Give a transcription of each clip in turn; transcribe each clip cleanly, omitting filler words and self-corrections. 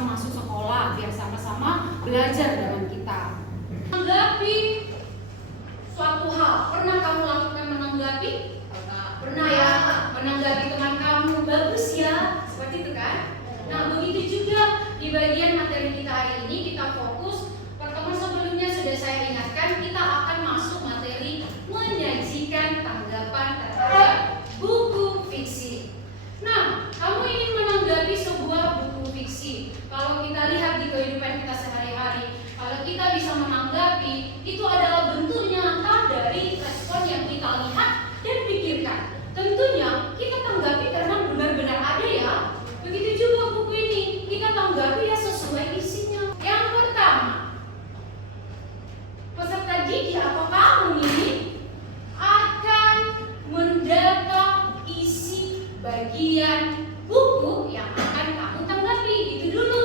bisa masuk sekolah, biar sama-sama belajar dengan kita. Menanggapi suatu hal, pernah kamu lakukan menanggapi? Pernah ya, menanggapi teman kamu, bagus ya, seperti itu kan? Nah, begitu juga di bagian materi kita hari ini, kita fokus. Pertemuan sebelumnya sudah saya ingatkan, kita akan masuk materi menyajikan tanggapan terhadap buku fiksi. Nah, kamu ingin menanggapi sebuah buku fiksi. Kalau kita lihat di kehidupan kita sehari-hari, kalau kita bisa menanggapi, itu adalah bentuk nyata dari respon yang kita lihat dan pikirkan. Tentunya kita tanggapi karena benar-benar ada ya. Begitu juga buku ini, kita tanggapi ya sesuai isinya. Yang pertama, peserta didik atau kamu ini akan mendata isi bagian buku yang akan kamu tanggapi. Itu dulu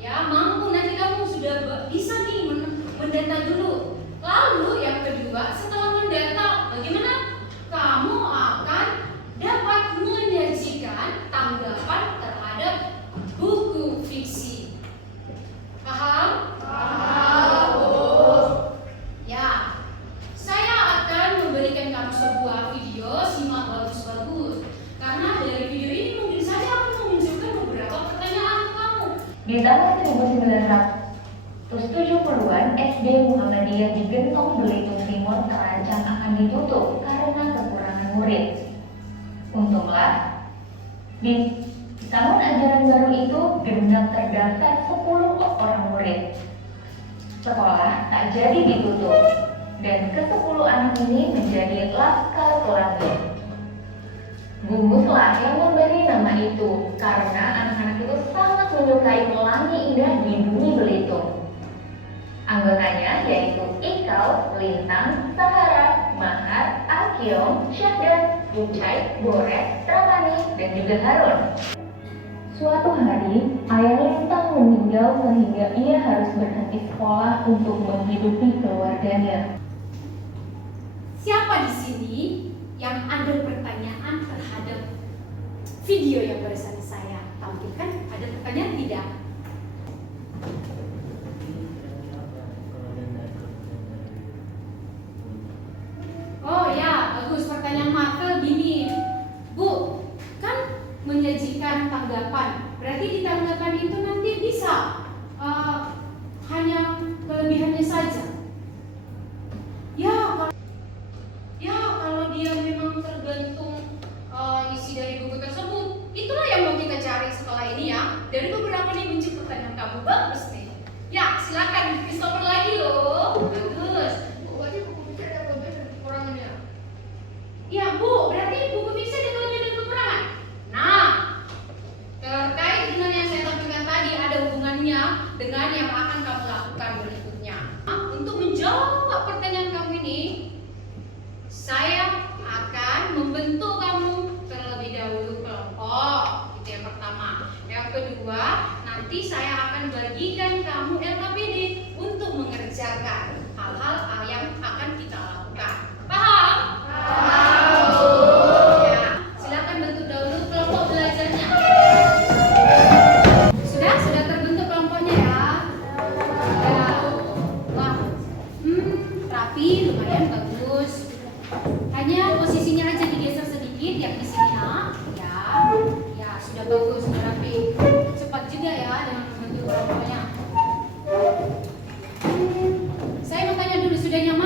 ya, mampu nanti kamu sudah bisa nih mendata dulu. Lalu yang kedua, setelah mendata, bagaimana? Kamu akan dapat menyajikan tanggapan terhadap buku fiksi. Paham? Paham. Ya, saya akan memberikan kamu sebuah video, simak bagus-bagus. Karena dari video ini mungkin saja akan memunculkan beberapa pertanyaan kamu. Di tahun 1970-an, SD Muhammadiyah di Gentong, Belitung Timur terancam akan ditutup karena kekurangan murid. Untunglah, di tahun ajaran baru itu genap terdaftar 10 orang murid. Sekolah tak jadi ditutup, dan ke-10 anak ini menjadi Laskar Pelangi. Gunguslah yang memberi nama itu, karena anak-anak itu sangat menyukai pelangi indah di bumi Belitung. Anggotanya yaitu Ikal, Lintang, Sahara, Mahar, Akiong, Syahdan, Ucai, Boret, Ramani, dan juga Harun. Suatu hari, ayah Lintang meninggal sehingga ia harus berhenti sekolah untuk menghidupi keluarganya. Siapa di sini yang ada pertanyaan terhadap video yang barusan saya tampilkan? Ada pertanyaan tidak? Oh ya, bagus. Pertanyaan Marvel gini, Bu, kan menyajikan tanggapan. Berarti di tanggapan itu nanti bisa hanya kelebihannya saja. Kalau dia memang tergantung isi dari buku tersebut, itulah yang mau kita cari setelah ini ya. Dari beberapa nih muncul pertanyaan kamu, bagus nih. Ya, silakan Christopher lagi loh. Bagus. Berarti buku fiksi ada kelebihan dan kekurangannya. Ya Bu, berarti buku fiksi ada kelebihan dan kekurangan. Nah, terkait dengan yang saya tampilkan tadi, ada hubungannya dengan yang akan kamu lakukan berikutnya. Untuk menjawab pertanyaan kamu ini, saya akan membentuk kamu terlebih dahulu kelompok. Itu yang pertama. Yang kedua, nanti saya akan bagikan kamu LKPD untuk mengerjakan hal-hal yang akan kita lakukan. Paham? Paham. Ya, silakan bentuk dahulu kelompok belajarnya. Sudah terbentuk kelompoknya ya. Ya. Wah, rapi, lumayan bagus. Hanya posisinya aja digeser sedikit yang di sini ya sudah bagus, sudah rapi. Cepat juga ya dengan membentuk kelompoknya. Saya mau tanya dulu, sudah nyambung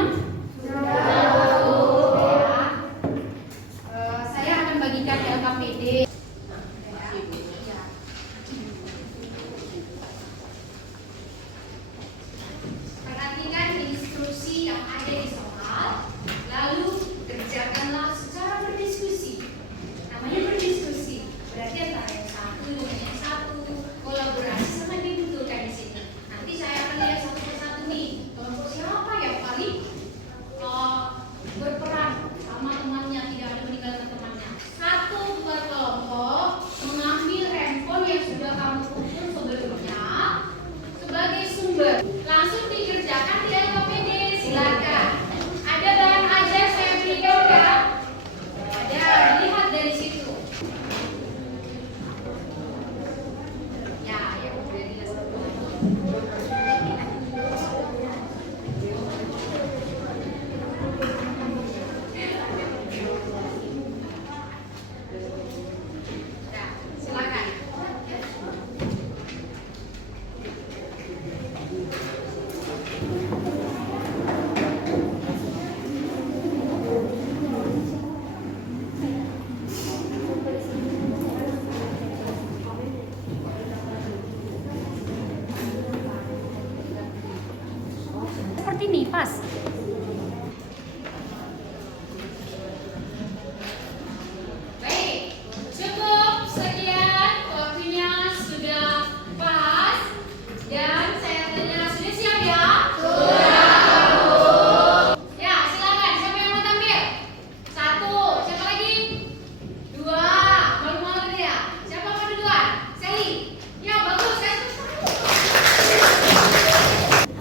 Ya, silakan. Seperti ini, pas. Baik, cukup sekian, waktunya sudah pas. Dan saya tanya, sudah siap ya? Sudah. Ya, silakan. Siapa yang mau tampil? 1, siapa lagi? 2, malu-malu ya. Siapa mau duluan? Sally. Ya, bagus. Saya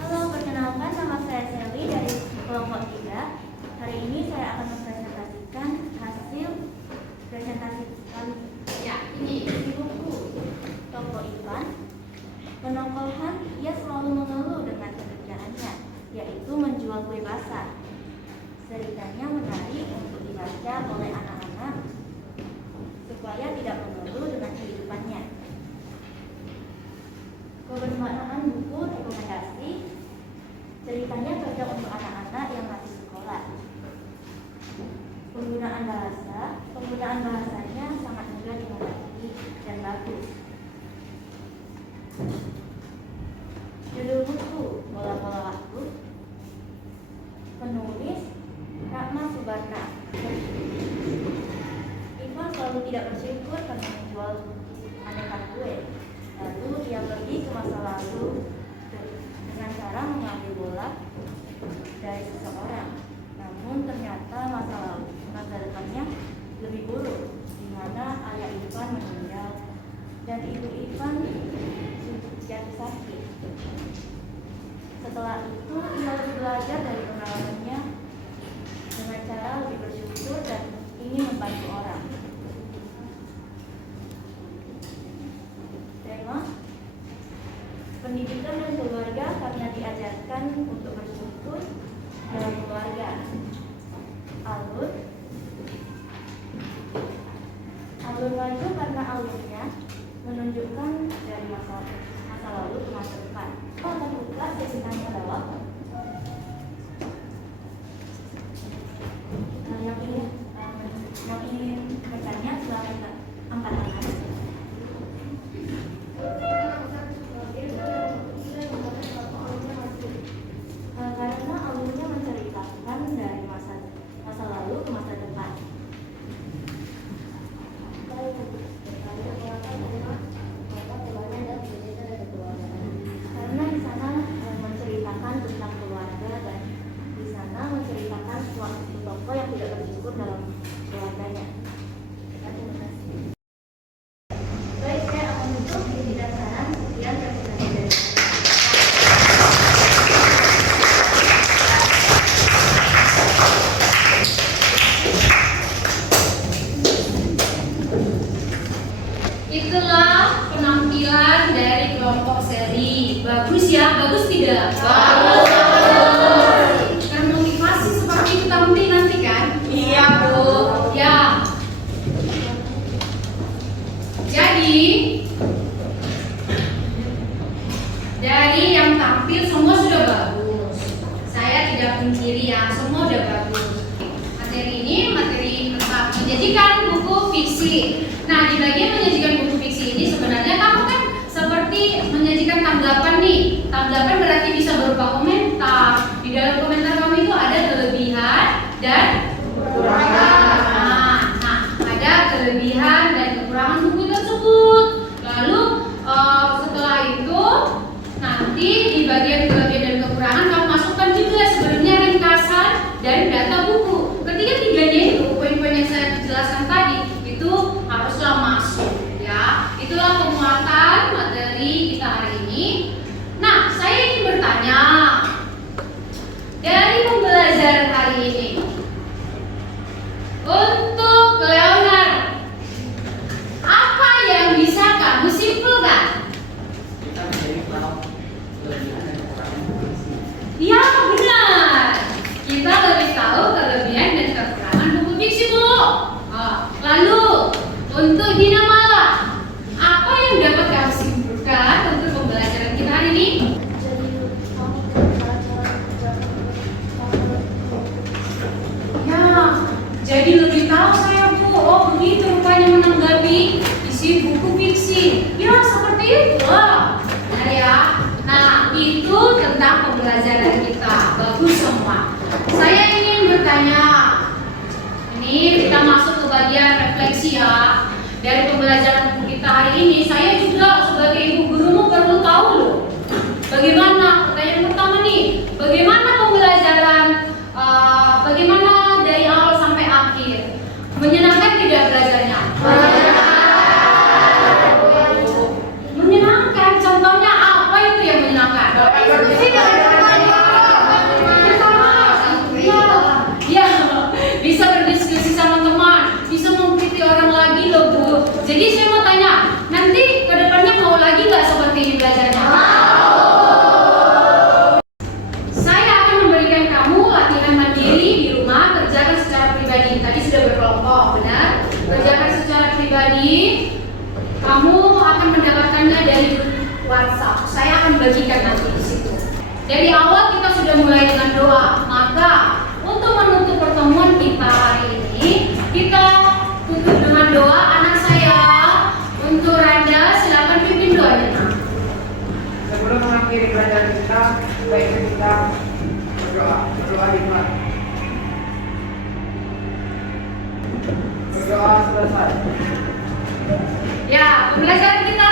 Halo, perkenalkan nama saya Sally dari kelompok 3. Hari ini saya akan mempresentasikan hasil presentasi kami ya, ini. di buku Toko Ivan. Penokohan, ia selalu mengeluh dengan pekerjaannya, yaitu menjual kue basah. Ceritanya menarik untuk dibaca oleh anak-anak supaya tidak mengeluh dengan kehidupannya. Kebermanfaatan buku rekomendasi. Ceritanya cocok untuk anak-anak yang masih sekolah. Penggunaan bahasanya sangat mudah dimengerti dan bagus. Judul buku Bola-bola Waktu. Penulis Ratna Subarna. Ivan selalu tidak bersyukur karena menjual aneka kue. Lalu dia pergi ke masa lalu dengan cara mengambil bola dari seseorang. Namun ternyata masa depannya lebih buruk, di mana ayah Ivan meninggal dan ibu Ivan jatuh sakit. Setelah itu ia lebih belajar dari pengalamannya dengan cara lebih bersyukur dan ingin membantu orang. Tema pendidikan dan keluarga, karena diajarkan untuk bersyukur dalam keluarga. Alur maju karena alurnya menunjukkan dari masa lalu ke masa depan. Kita akan buka sesi tanya jawab. Yang ingin bertanya silakan angkat tangan. Karena alurnya menceritakan dari masa lalu ke masa depan. Karena di sana menceritakan tentang keluarga dan di sana menceritakan suatu tokoh yang tidak bersyukur dalam keluarganya. Terima kasih. Baik, saya akan tutup di dan saran. Sekian presentasi dari saya. Itulah penampilan dari kelompok Sally. Bagus ya? Bagus tidak? Bagus. Termotivasi seperti itu tampil nanti kan? Iya, Bu. Ya. Jadi dari yang tampil semua sudah bagus. Saya tidak pungkiri ya, semua sudah bagus. Materi ini materi tentang menyajikan buku fiksi. Nah, di bagian menyajikan buku fiksi ini sebenarnya kamu kan seperti menyajikan tanggapan nih. Tanggapan berarti bisa berupa komentar. Di dalam komentar kamu itu ada kelebihan dan kekurangan. Nah, ada kelebihan dan kekurangan buku tersebut. Lalu setelah itu nanti di bagian kelebihan dan kekurangan kamu masukkan juga sebenarnya ringkasan dan data buku. Ketiga-tiganya itu poin-poin yang saya jelaskan tadi itu haruslah masuk ya. Itulah penguatan materi kita hari ini. Nah, saya ingin bertanya dari pembelajaran hari ini untuk Leonard, apa yang bisa kamu simpulkan? Iya benar. Kita lebih tahu kelebihan dan kekurangan buku fiksi, Bu. Lalu untuk Dina Mala, apa yang dapat kamu simpulkan untuk pembelajaran kita hari ini? Ya, jadi lebih tahu saya, Bu. Oh begitu rupanya menanggapi isi buku fiksi. Ya seperti itu lah. Benar ya. Nah itu tentang pembelajaran kita. Bagus semua. Saya ingin bertanya. Ini kita masuk ke bagian refleksi ya. Dari pembelajaran buku kita hari ini, saya juga sebagai ibu gurumu perlu tahu loh. Bagaimana? Pertanyaan pertama nih, bagaimana pembelajaran? Bagaimana dari awal sampai akhir? Menyenangkan tidak belajarnya? Menyenangkan. Contohnya apa itu yang menyenangkan? Ya, bisa berdiskusi sama teman, bisa mengikuti orang lagi loh Bu. Jadi saya mau tanya, nanti ke depannya mau lagi nggak seperti ini belajarnya? Saya akan memberikan kamu latihan mandiri di rumah, kerjakan secara pribadi. Tadi sudah berkelompok, benar? Kerjakan secara pribadi. Kamu akan mendapatkannya dari grup WhatsApp. Saya akan bagikan nanti di situ. Dari awal kita sudah mulai dengan doa. Maka untuk menutup pertemuan kita hari ini, kita tutup dengan doa. Anak saya, untuk Randa, silakan pimpin doanya. Sebelum mengakhiri pelajaran kita, baiknya kita berdoa hikmat. Berdoa selesai. Ya, pembelajaran kita